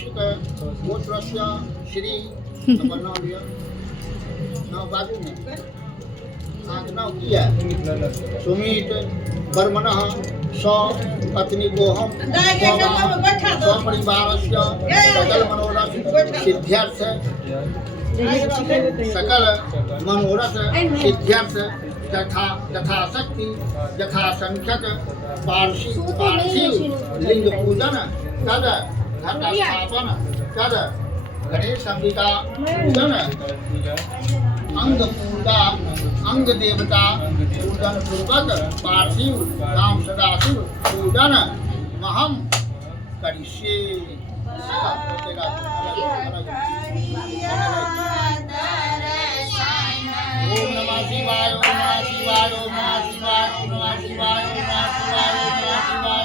वार्षिक गोत्रस्य श्री बनना दिया नौ बाजू में आज्ञा किया सुमित वर्मणः स पत्नी गोहम स्वपरिवार सकल मनोरथ सिद्ध्यर्थ सकल मनोरथ सिद्ध्यर्थ यथाशक्ति यथासंख्यक पार्थिव लिंग पूजन तद घट स्थापन तद गणेश अंबिका पूजन अंग पूजा अंग देवता पूजन पूर्वक पार्थिव राम सदाशिव पूजन महम करिष्ये। ओम नमः शिवाय ओम नमः शिवाय ओम नमः शिवाय ओम नमः शिवाय ओम नमः शिवाय ओम नमः शिवाय